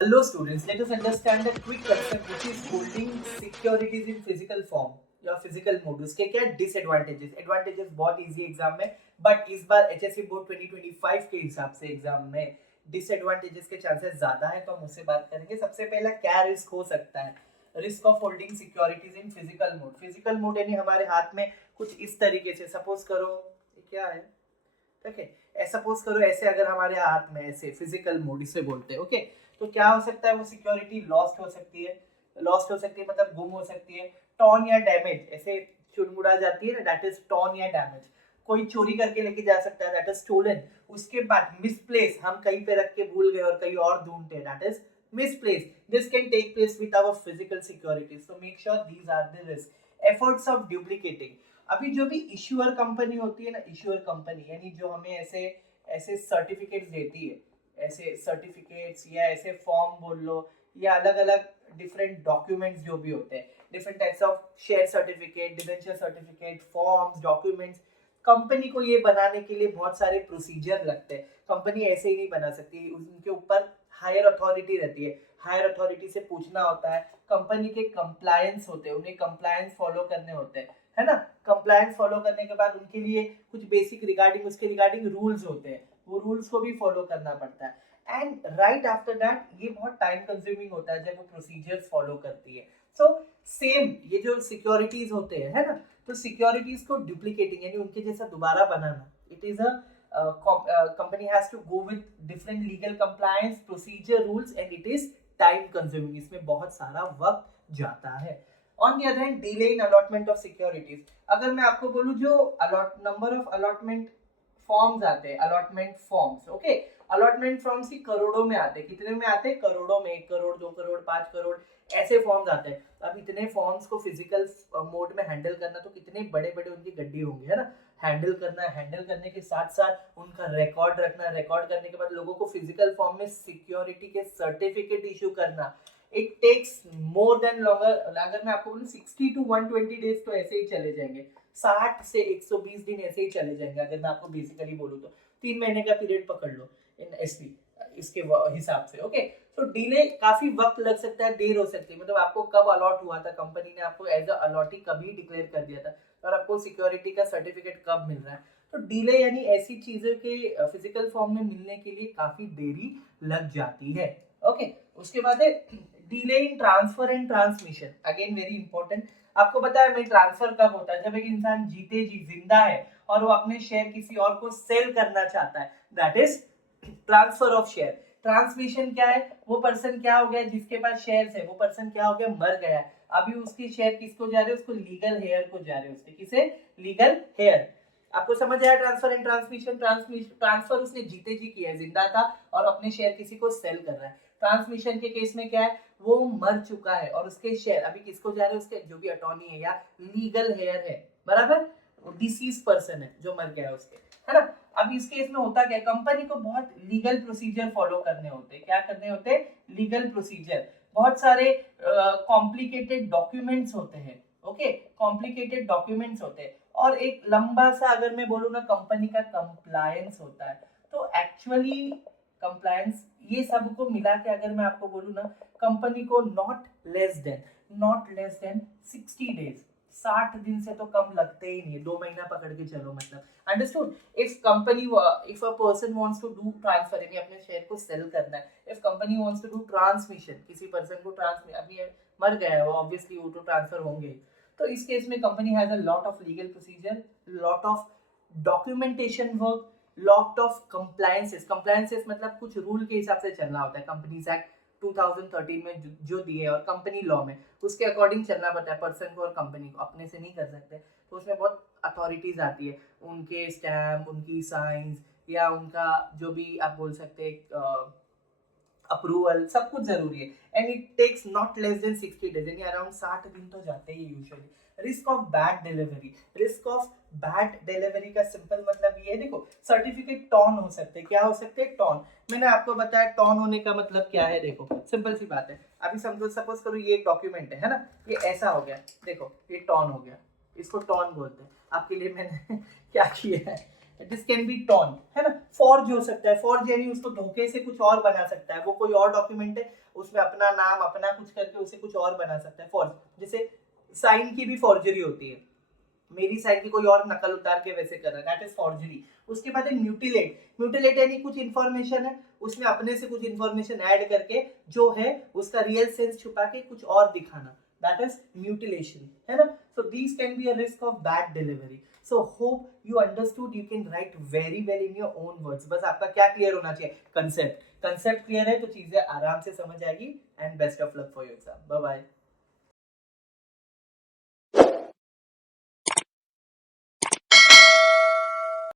Hello students, let us understand a quick concept which is holding securities in physical form या physical mode. उसके क्या disadvantages advantages बहुत easy exam में, but इस बार HSC board 2025 के हिसाब से एग्जाम में डिसएडवांटेजेस के चांसेस ज्यादा है, तो हम उससे बात करेंगे। सबसे पहला क्या रिस्क हो सकता है? Risk of holding securities in physical mode. Physical mode यानी हमारे हाथ में कुछ इस तरीके से, सपोज करो ये क्या है, ठीक है, सपोज करो ऐसे अगर हमारे हाथ में ऐसे फिजिकल मोड इसे बोलते हैं, ओके, तो क्या हो सकता है? वो सिक्योरिटी लॉस्ट हो सकती है, लॉस्ट हो सकती है मतलब गुम हो सकती है, टॉर्न या डैमेज, ऐसे चुरमुड़ा जाती है ना, दैट इज टॉर्न या डैमेज। कोई चोरी करके लेके जा सकता है, दैट इज स्टोलन। उसके बाद मिसप्लेस, हम कहीं पे रख के भूल गए और कहीं और ढूंढते हैं, that is misplace. This can take place with our physical security, so make sure these are the risk. Efforts of duplicating. अभी जो भी इश्यूअर कंपनी होती है ना, इश्यूअर कंपनी यानी जो हमें ऐसे ऐसे सर्टिफिकेट्स देती है, ऐसे सर्टिफिकेट्स या ऐसे फॉर्म बोल लो, या अलग अलग डिफरेंट डॉक्यूमेंट्स जो भी होते हैं, different types of share certificate, debenture certificate, forms, documents. Company को ये बनाने के लिए बहुत सारे प्रोसीजर लगते हैं। कंपनी ऐसे ही नहीं बना सकती, उनके ऊपर हायर अथॉरिटी रहती है, हायर अथॉरिटी से पूछना होता है। कंपनी के कंप्लायंस होते हैं, उन्हें कंप्लायंस फॉलो करने होते हैं, है ना। कंप्लायंस फॉलो करने के बाद उनके लिए कुछ बेसिक रिगार्डिंग, उसके रिगार्डिंग रूल्स होते हैं, वो रूल्स को भी फॉलो करना पड़ता है। एंड राइट आफ्टर दैट ये बहुत टाइम कंज्यूमिंग होता है जब वो प्रोसीजर्स फॉलो करती है। सो सेम ये जो सिक्योरिटीज होते हैं, है ना, तो सिक्योरिटीज को डुप्लीकेटिंग यानी उनके जैसा दोबारा बनाना, it is a company has to go with different legal compliance procedure rules and it is time consuming, इसमें बहुत सारा वक्त जाता है। On the other hand delay in allotment of securities. अगर मैं आपको बोलूं जो नंबर ऑफ अलॉटमेंट फॉर्म्स आते हैं, allotment forms, okay, allotment forms ही करोड़ों में आते हैं। कितने में आते हैं? करोड़ों में, 1 करोड़, 2 करोड़, 5 करोड़ ऐसे फॉर्म्स आते हैं। अब इतने फॉर्म्स को फिजिकल मोड में हैंडल करना, तो कितने बड़े बड़े उनकी गड्डी होंगे, है ना। हैंडल करना, हैंडल करने के साथ साथ उनका रिकॉर्ड रखना, रिकॉर्ड करने के बाद लोगों को फिजिकल फॉर्म में सिक्योरिटी के सर्टिफिकेट इशू करना, it takes more than longer. अगर मैं आपको बोलूं 60 to 120 डेज तो ऐसे ही चले जाएंगे, 60 से 120 दिन ऐसे ही चले जाएंगे। अगर मैं आपको बेसिकली बोलूं तो 3 महीने का पीरियड पकड़ लो इन एसपी इसके हिसाब से, ओके। तो डिले काफी वक्त लग सकता है, देर हो सकती है, मतलब आपको कब अलॉट हुआ था, कंपनी ने आपको एज अ अलॉटी कभी डिक्लेयर कर दिया था, और आपको सिक्योरिटी का सर्टिफिकेट कब मिल रहा है। तो डिले यानी ऐसी चीजों के फिजिकल फॉर्म में मिलने के लिए काफी देरी लग जाती है, ओके। उसके बाद है delay in transfer and transmission, again very important. आपको पता है मैं ट्रांसफर कब होता है? जब एक इंसान जीते जी जिंदा है और वो अपने शेयर किसी और को सेल करना चाहता है, that is transfer of share. Transmission क्या है? वो पर्सन क्या हो गया जिसके पास शेयर्स है, वो पर्सन क्या हो गया? मर गया। अभी उसकी शेयर किसको जा रहे हैं? उसको लीगल हेयर को जा रहे हैं, उसके किसे? Legal heir. आपको समझ आया ट्रांसफर एंड ट्रांसमिशन? ट्रांसफर उसने जीते जी किया है, जिंदा था और अपने शेयर किसी को सेल कर रहा है। ट्रांसमिशन के केस में क्या है? वो मर चुका है और उसके शेयर अभी किसको जा रहे हैं? उसके जो भी अटॉर्नी है या लीगल हेयर है, बराबर, डिसीज पर्सन है जो मर गया है उसके, है ना। अब इस केस में होता क्या है? कंपनी को बहुत लीगल प्रोसीजर फॉलो करने होते हैं। क्या करने होते हैं? Legal procedure. बहुत सारे कॉम्प्लिकेटेड डॉक्यूमेंट्स होते हैं, ओके, कॉम्प्लिकेटेड डॉक्यूमेंट्स होते हैं, और एक लंबा सा, अगर मैं बोलूँ ना, कंपनी का कंप्लायंस होता है। तो एक्चुअली कंप्लायंस ये सब को मिला के अगर मैं आपको बोलूँ ना, कंपनी को नॉट लेस देन 60 डेज, 60 दिन से तो कम लगते ही नहीं, 2 महीना पकड़ के चलो, मतलब understood. If a person wants to do transfer यानी अपने शेयर को सेल करना है, if company wants to do transmission, किसी पर्सन को ट्रांसमिट, अभी मर गया है वो, ऑब्वियसली वो तो ट्रांसफर होंगे। तो इस केस में company has a lot of legal procedure, lot of documentation work, lot of compliances. Compliances मतलब कुछ रूल के हिसाब से चलना होता है। कंपनीज एक्ट 2013 में जो दिए और कंपनी लॉ में उसके अकॉर्डिंग चलना पड़ता है पर्सन को और कंपनी को, अपने से नहीं कर सकते। तो उसमें बहुत अथॉरिटीज आती है, उनके स्टैम्प, उनकी साइंस, या उनका जो भी आप बोल सकते हैं अप्रूवल, सब कुछ जरूरी है। And it takes not less than 60 days, यानी अराउंड 60 दिन तो जाते ही usually. Risk of bad delivery. Risk of bad delivery का सिंपल मतलब ये है, देखो, सर्टिफिकेट टॉर्न हो सकते हैं। क्या हो सकते हैं? टॉर्न। मैंने आपको बताया टॉर्न होने का मतलब क्या है, देखो सिंपल सी बात है। अभी समझो, सपोज करो ये एक डॉक्यूमेंट है ना, ये ऐसा हो गया, देखो ये टॉर्न हो गया, इसको टॉर्न बोलते हैं। आपके लिए मैंने क्या किया है, दिस कैन बी टॉन, है ना। फॉर्ज हो सकता है, फॉर्ज यानी उसको धोखे से कुछ और बना सकता है, वो कोई और डॉक्यूमेंट है उसमें अपना नाम अपना कुछ करके उसे कुछ और बना सकता है, फॉर्ज। जैसे साइन की भी फॉर्जरी होती है, मेरी साइन की कोई और नकल उतार के वैसे कर रहा है, दैट इज फॉर्जरी। उसके बाद है म्यूटिलेट, म्यूटिलेट यानी कुछ इन्फॉर्मेशन है उसमें अपने से कुछ इन्फॉर्मेशन ऐड करके जो है उसका रियल सेंस छुपा के कुछ और दिखाना, दैट इज म्यूटिलेशन, है ना। So these can be a risk of bad delivery. So hope you understood, you can write very well in your own words. बस आपका क्या क्लियर होना चाहिए, कंसेप्ट। कंसेप्ट क्लियर है तो चीजें आराम से समझ आएगी। And best of luck for your exam. Bye bye.